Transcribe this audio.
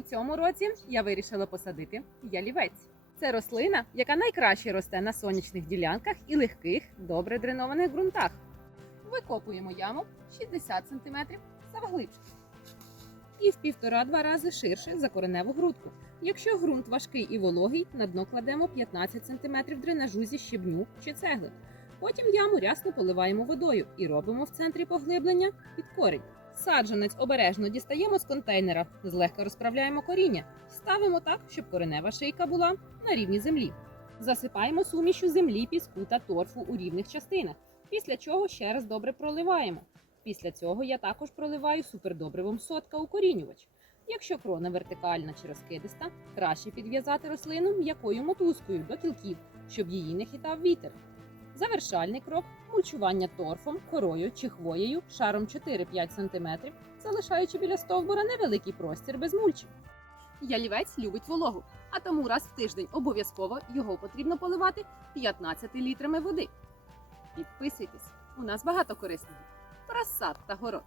У цьому році я вирішила посадити ялівець. Це рослина, яка найкраще росте на сонячних ділянках і легких, добре дренованих ґрунтах. Викопуємо яму 60 см завглибше і в півтора-два рази ширше за кореневу грудку. Якщо ґрунт важкий і вологий, на дно кладемо 15 см дренажу зі щебню чи цегли. Потім яму рясно поливаємо водою і робимо в центрі поглиблення під корінь. Саджанець обережно дістаємо з контейнера, злегка розправляємо коріння, ставимо так, щоб коренева шийка була на рівні землі. Засипаємо сумішю землі, піску та торфу у рівних частинах, після чого ще раз добре проливаємо. Після цього я також проливаю супердобривом сотка укорінювач. Якщо крона вертикальна чи розкидиста, краще підв'язати рослину м'якою мотузкою до кілків, щоб її не хитав вітер. Завершальний крок мульчування торфом, корою чи хвоєю шаром 4-5 см, залишаючи біля стовбура невеликий простір без мульчів. Ялівець любить вологу, а тому раз в тиждень обов'язково його потрібно поливати 15 літрами води. Підписуйтесь, у нас багато корисного. Про та город.